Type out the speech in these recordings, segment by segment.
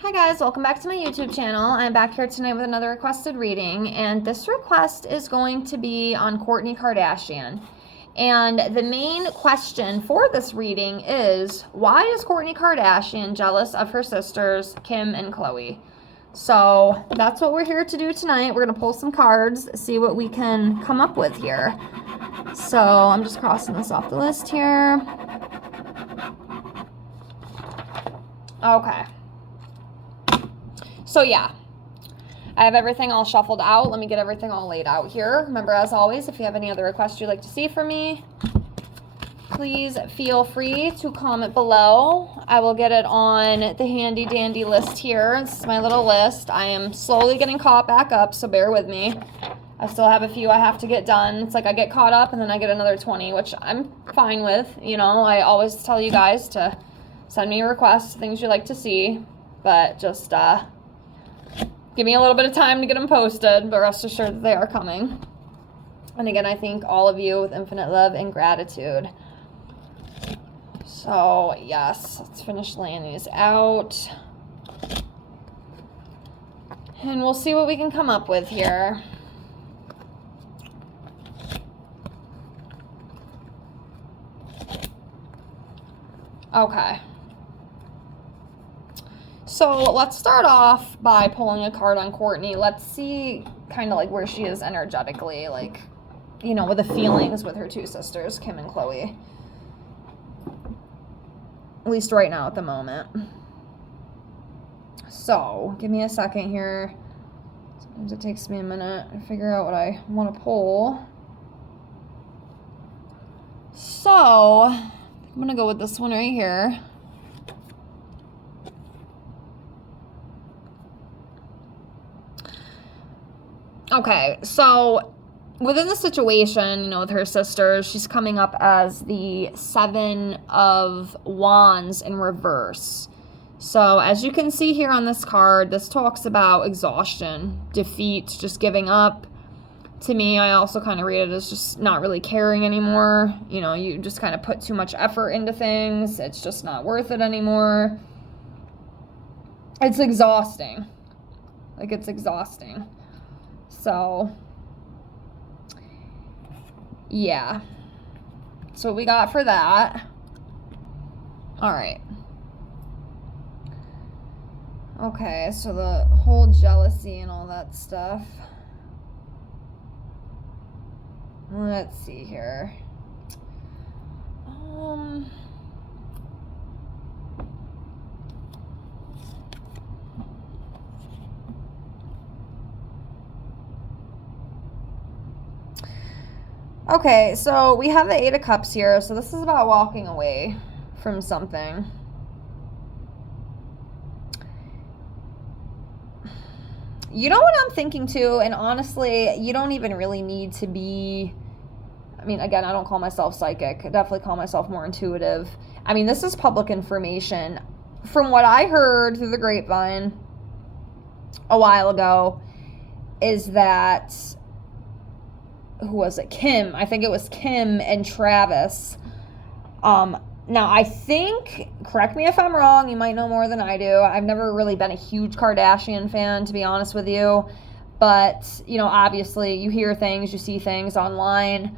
Hi guys, welcome back to my YouTube channel. I'm back here tonight with another requested reading, and this request is going to be on Kourtney Kardashian. And the main question for this reading is, why is Kourtney Kardashian jealous of her sisters, Kim and Khloe? So that's what we're here to do tonight. We're going to pull some cards, see what we can come up with here. So I'm just crossing this off the list here. Okay. So yeah, I have everything all shuffled out. Let me get everything all laid out here. Remember, as always, if you have any other requests you'd like to see from me, please feel free to comment below. I will get it on the handy dandy list here. This is my little list. I am slowly getting caught back up, so bear with me. I still have a few I have to get done. It's like I get caught up and then I get another 20, which I'm fine with. You know, I always tell you guys to send me requests, things you'd like to see, but just, give me a little bit of time to get them posted, but rest assured that they are coming. And again, I thank all of you with infinite love and gratitude. So, yes, let's finish laying these out. And we'll see what we can come up with here. Okay. So let's start off by pulling a card on Kourtney. Let's see kind of like where she is energetically, like, you know, with the feelings with her two sisters, Kim and Khloe. At least right now at the moment. So give me a second here. Sometimes it takes me a minute to figure out what I want to pull. So I'm going to go with this one right here. Okay, so within the situation, you know, with her sisters, she's coming up as the Seven of Wands in reverse. So as you can see here on this card, this talks about exhaustion, defeat, just giving up. To me, I also kind of read it as just not really caring anymore. You know, you just kind of put too much effort into things. It's just not worth it anymore. It's exhausting. Like, it's exhausting. So, yeah. So what we got for that. All right. Okay, so the whole jealousy and all that stuff. Let's see here. Okay, so we have the Eight of Cups here. So this is about walking away from something. You know what I'm thinking too, and honestly, you don't even really need to be, I mean, again, I don't call myself psychic. I definitely call myself more intuitive. I mean, this is public information. From what I heard through the grapevine a while ago, is that, who was it? Kim. I think it was Kim and Travis. Now, I think, correct me if I'm wrong, you might know more than I do. I've never really been a huge Kardashian fan, to be honest with you. But, you know, obviously, you hear things, you see things online.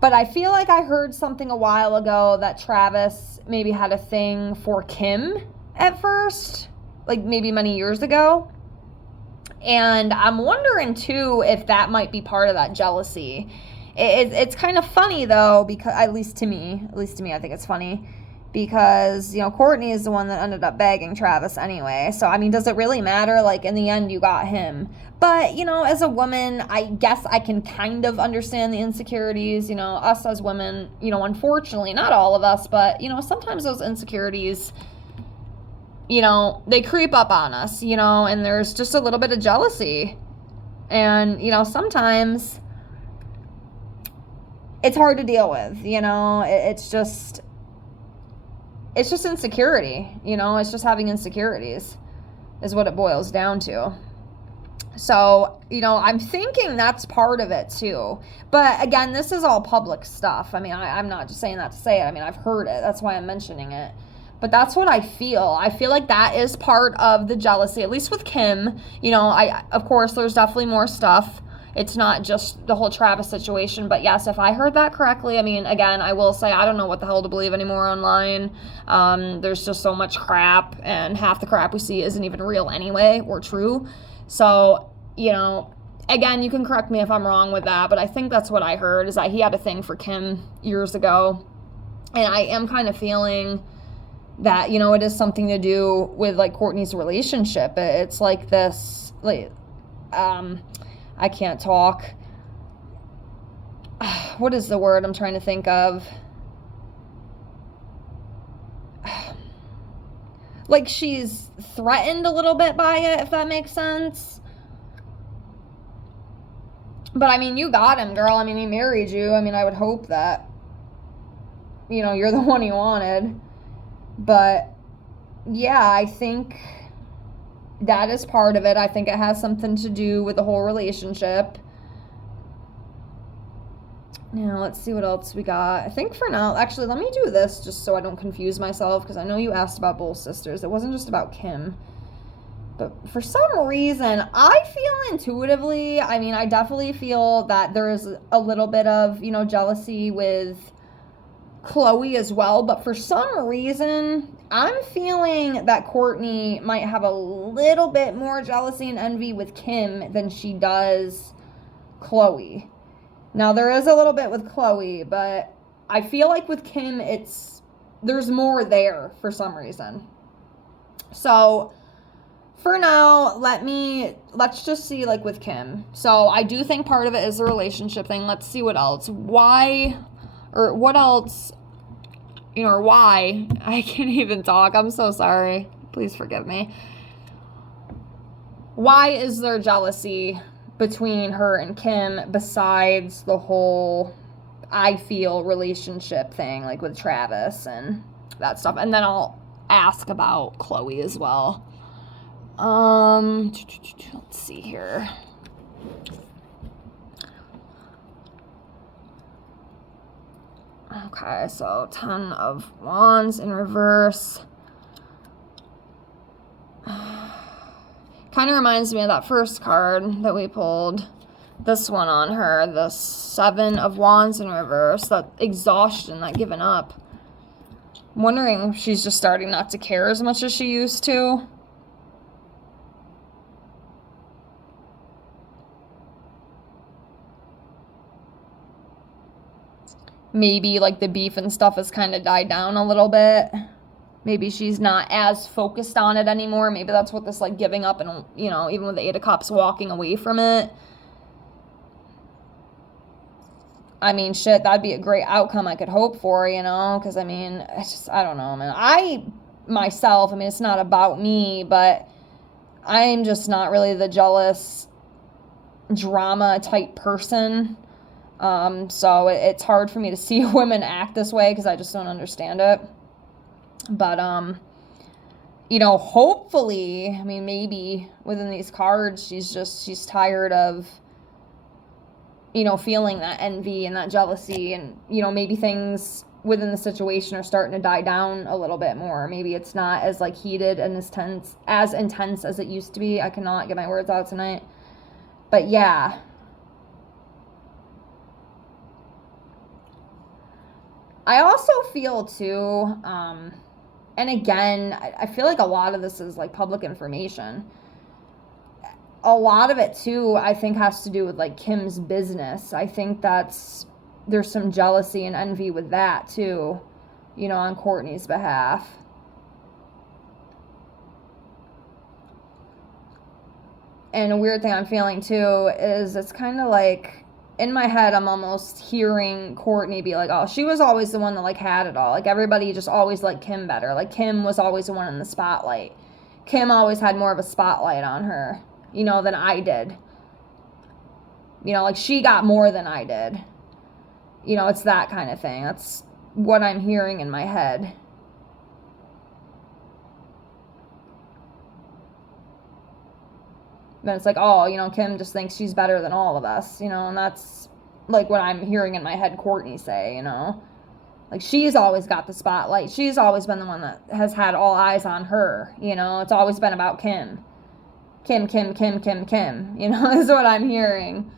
But I feel like I heard something a while ago that Travis maybe had a thing for Kim at first, like maybe many years ago. And I'm wondering, too, if that might be part of that jealousy. It's kind of funny, though, because, at least to me, I think it's funny. Because, you know, Kourtney is the one that ended up begging Travis anyway. So, I mean, does it really matter? Like, in the end, you got him. But, you know, as a woman, I guess I can kind of understand the insecurities. You know, us as women, you know, unfortunately, not all of us, but, you know, sometimes those insecurities, you know, they creep up on us, you know, and there's just a little bit of jealousy. And, you know, sometimes it's hard to deal with, you know, it's just insecurity, you know, it's just having insecurities is what it boils down to. So, you know, I'm thinking that's part of it too. But again, this is all public stuff. I mean, I'm not just saying that to say it. I mean, I've heard it. That's why I'm mentioning it. But that's what I feel. I feel like that is part of the jealousy, at least with Kim. You know, of course, there's definitely more stuff. It's not just the whole Travis situation. But yes, if I heard that correctly, I mean, again, I will say I don't know what the hell to believe anymore online. There's just so much crap, and half the crap we see isn't even real anyway or true. So, you know, again, you can correct me if I'm wrong with that, but I think that's what I heard, is that he had a thing for Kim years ago. And I am kind of feeling that, you know, it is something to do with, like, Kourtney's relationship. It's like this, like, I can't talk. What is the word I'm trying to think of? Like, she's threatened a little bit by it, if that makes sense. But, I mean, you got him, girl. I mean, he married you. I mean, I would hope that, you know, you're the one he wanted. But, yeah, I think that is part of it. I think it has something to do with the whole relationship. Now, let's see what else we got. I think for now, actually, let me do this just so I don't confuse myself, because I know you asked about both sisters. It wasn't just about Kim. But for some reason, I feel intuitively, I mean, I definitely feel that there is a little bit of, you know, jealousy with Khloe as well. But for some reason, I'm feeling that Kourtney might have a little bit more jealousy and envy with Kim than she does Khloe. Now, there is a little bit with Khloe, but I feel like with Kim, there's more there for some reason. So, for now, let's just see, like, with Kim. So, I do think part of it is a relationship thing. Let's see what else. Why, or what else, you know, or why, I can't even talk. I'm so sorry. Please forgive me. Why is there jealousy between her and Kim besides the whole, I feel, relationship thing, like with Travis and that stuff? And then I'll ask about Khloe as well. Let's see here. Okay, so 10 of Wands in reverse. Kind of reminds me of that first card that we pulled. This one on her, the 7 of Wands in reverse. That exhaustion, that giving up. I'm wondering if she's just starting not to care as much as she used to. Maybe, like, the beef and stuff has kind of died down a little bit. Maybe she's not as focused on it anymore. Maybe that's what this, like, giving up and, you know, even with the 8 of Cups, walking away from it. I mean, shit, that'd be a great outcome I could hope for, you know? Because, I mean, I don't know, man. Myself, I mean, it's not about me, but I'm just not really the jealous drama type person. So it's hard for me to see women act this way because I just don't understand it. But, you know, hopefully, I mean, maybe within these cards, she's tired of, you know, feeling that envy and that jealousy, and, you know, maybe things within the situation are starting to die down a little bit more. Maybe it's not as, like, heated and as intense as it used to be. I cannot get my words out tonight. But yeah. I also feel too, and again, I feel like a lot of this is, like, public information. A lot of it, too, I think has to do with, like, Kim's business. I think there's some jealousy and envy with that, too, you know, on Kourtney's behalf. And a weird thing I'm feeling, too, is it's kind of like, in my head, I'm almost hearing Kourtney be like, oh, she was always the one that, like, had it all. Like, everybody just always liked Kim better. Like, Kim was always the one in the spotlight. Kim always had more of a spotlight on her, you know, than I did. You know, like, she got more than I did. You know, it's that kind of thing. That's what I'm hearing in my head. Then it's like, oh, you know, Kim just thinks she's better than all of us, you know, and that's, like, what I'm hearing in my head Kourtney say, you know. Like, she's always got the spotlight. She's always been the one that has had all eyes on her. You know, it's always been about Kim. Kim, Kim, Kim, Kim, Kim. You know, is what I'm hearing.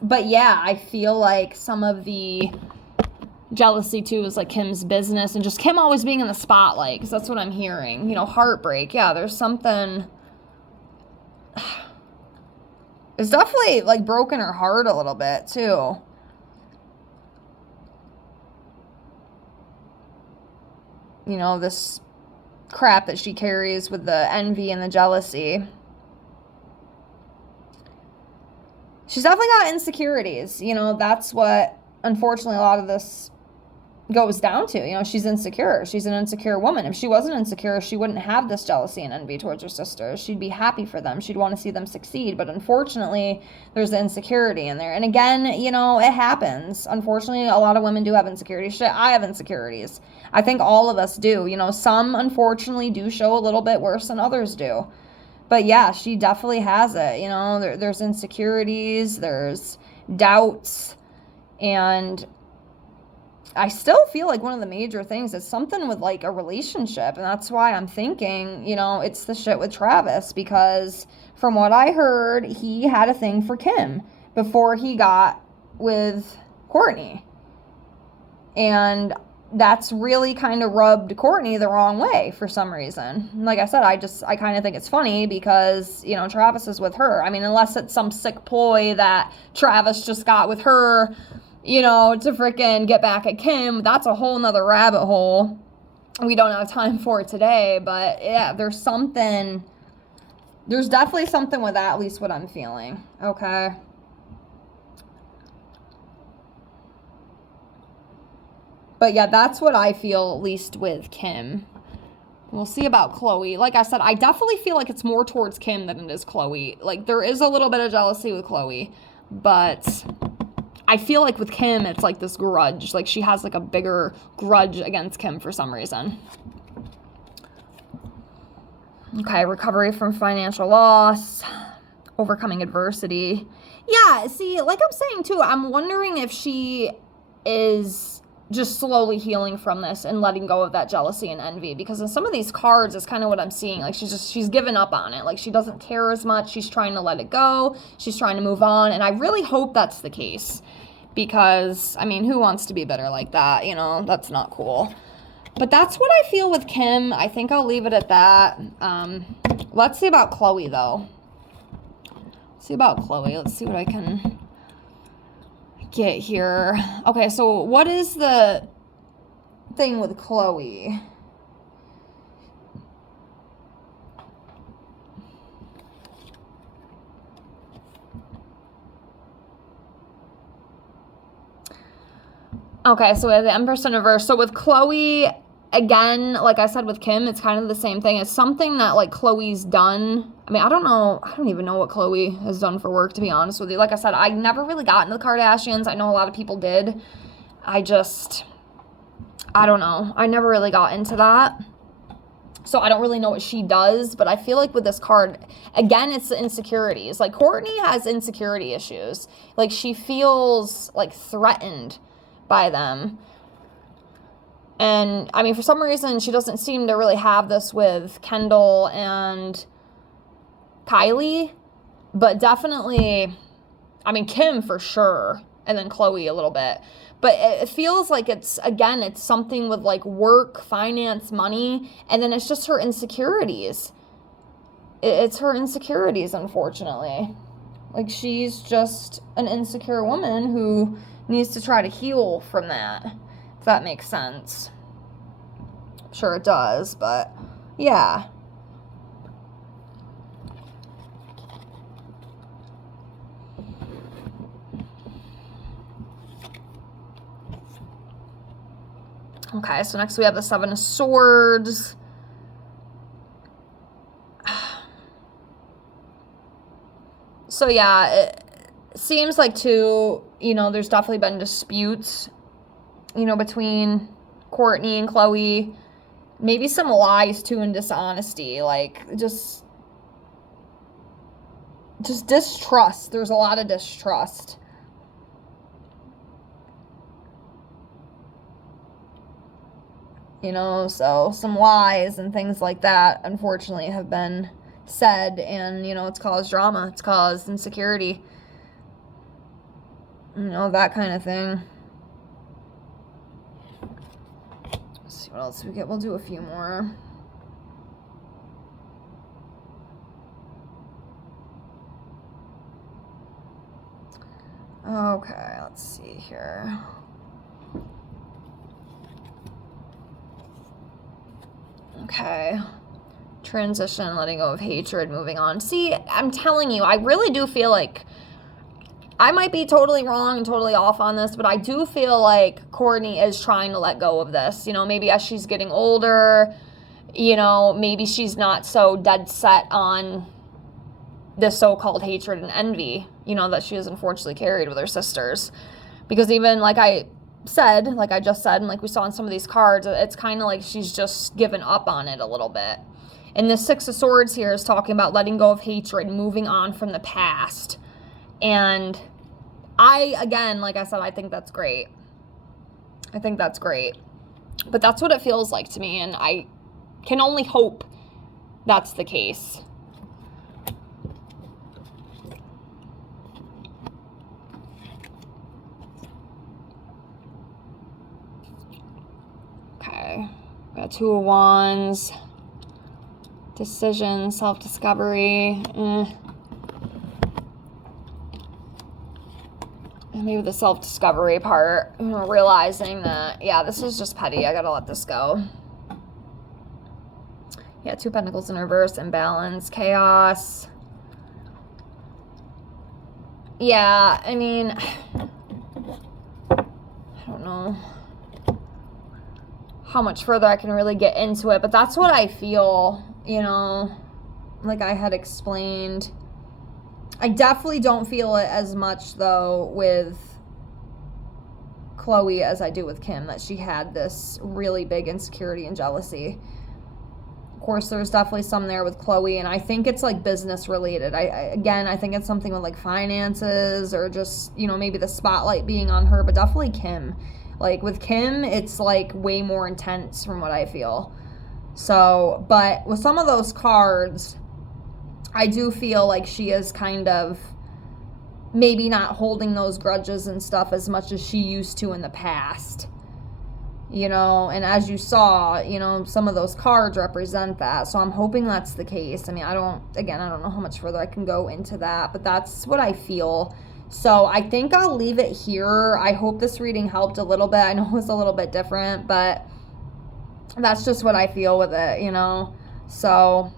But yeah, I feel like some of the jealousy too is like Kim's business and just Kim always being in the spotlight, because that's what I'm hearing. You know, heartbreak. Yeah, there's something. It's definitely like broken her heart a little bit too. You know, this crap that she carries with the envy and the jealousy. She's definitely got insecurities. You know, that's what, unfortunately, a lot of this goes down to. You know, she's insecure. She's an insecure woman. If she wasn't insecure, she wouldn't have this jealousy and envy towards her sisters. She'd be happy for them. She'd want to see them succeed. But unfortunately, there's the insecurity in there. And again, you know, it happens. Unfortunately, a lot of women do have insecurities. Shit, I have insecurities. I think all of us do. You know, some, unfortunately, do show a little bit worse than others do. But yeah, she definitely has it. You know, there's insecurities, there's doubts, and I still feel like one of the major things is something with like a relationship. And that's why I'm thinking, you know, it's the shit with Travis, because from what I heard, he had a thing for Kim before he got with Kourtney. And that's really kind of rubbed Kourtney the wrong way for some reason. Like I said, I kind of think it's funny because, you know, Travis is with her. I mean, unless it's some sick ploy that Travis just got with her, you know, to freaking get back at Kim. That's a whole nother rabbit hole we don't have time for today. But yeah, there's definitely something with that, at least what I'm feeling. Okay. But yeah, that's what I feel, at least with Kim. We'll see about Khloe. Like I said, I definitely feel like it's more towards Kim than it is Khloe. Like, there is a little bit of jealousy with Khloe, but I feel like with Kim, it's like this grudge. Like, she has like a bigger grudge against Kim for some reason. Okay, recovery from financial loss, overcoming adversity. Yeah, see, like I'm saying too, I'm wondering if she is just slowly healing from this and letting go of that jealousy and envy, because in some of these cards is kind of what I'm seeing. Like, she's given up on it. Like, she doesn't care as much. She's trying to let it go. She's trying to move on. And I really hope that's the case, because I mean, who wants to be bitter like that? You know, that's not cool. But that's what I feel with Kim. I think I'll leave it at that. Let's see about Khloe though. Let's see what I can get here. Okay, so what is the thing with Khloe? Okay, so we have the Empress in reverse. So with Khloe, again, like I said with Kim, it's kind of the same thing. It's something that like Khloe's done. I mean, I don't even know what Khloe has done for work, to be honest with you. Like I said, I never really got into the Kardashians. I know a lot of people did. I don't know. I never really got into that. So I don't really know what she does, but I feel like with this card, again, it's the insecurities. Like, Kourtney has insecurity issues. Like, she feels like threatened by them. And I mean, for some reason, she doesn't seem to really have this with Kendall and Kylie, but definitely, I mean, Kim for sure, and then Khloe a little bit. But it feels like it's something with like work, finance, money, and then it's just her insecurities. It's her insecurities, unfortunately. Like, she's just an insecure woman who needs to try to heal from that, if that makes sense. I'm sure it does, but yeah. Okay, so next we have the Seven of Swords. So yeah, it seems like too, you know, there's definitely been disputes, you know, between Kourtney and Khloe. Maybe some lies too and dishonesty, like just distrust. There's a lot of distrust. you know, so some lies and things like that, unfortunately, have been said, and, you know, it's caused drama, it's caused insecurity, you know, that kind of thing. Let's see what else we get. We'll do a few more. Okay, let's see here. Okay. Transition, letting go of hatred, moving on. See, I'm telling you, I really do feel like, I might be totally wrong and totally off on this, but I do feel like Kourtney is trying to let go of this. You know, maybe as she's getting older, you know, maybe she's not so dead set on this so-called hatred and envy, you know, that she has unfortunately carried with her sisters. Because even like I just said, and like we saw in some of these cards, it's kind of like she's just given up on it a little bit. And the Six of Swords here is talking about letting go of hatred, moving on from the past. And again, like I said, I think that's great. I think that's great. But that's what it feels like to me, and I can only hope that's the case. Okay, got Two of Wands, decision, self-discovery. Maybe the self-discovery part, you know, realizing that, yeah, this is just petty, I gotta let this go. Yeah, Two of Pentacles in reverse, imbalance, chaos. Yeah, I mean, I don't know how much further I can really get into it, but that's what I feel, you know, like I had explained. I definitely don't feel it as much, though, with Chloe as I do with Kim, that she had this really big insecurity and jealousy. Of course, there's definitely some there with Chloe, and I think it's, like, business related. I think it's something with, like, finances or just, you know, maybe the spotlight being on her, but definitely Kim. Like, with Kim, it's, like, way more intense from what I feel. So, but with some of those cards, I do feel like she is kind of maybe not holding those grudges and stuff as much as she used to in the past, you know, and as you saw, you know, some of those cards represent that, so I'm hoping that's the case. I mean, I don't know how much further I can go into that, but that's what I feel. So I think I'll leave it here. I hope this reading helped a little bit. I know it's a little bit different, but that's just what I feel with it, you know, so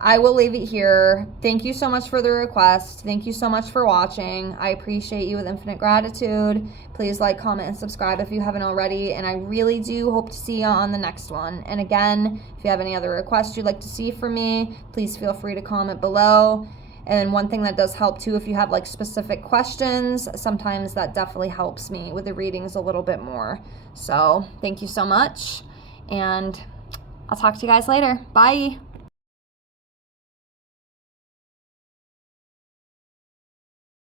I will leave it here. Thank you so much for the request. Thank you so much for watching. I appreciate you with infinite gratitude. Please like, comment, and subscribe if you haven't already. And I really do hope to see you on the next one. And again, if you have any other requests you'd like to see from me, please feel free to comment below. And one thing that does help too, if you have like specific questions, sometimes that definitely helps me with the readings a little bit more. So thank you so much. And I'll talk to you guys later. Bye.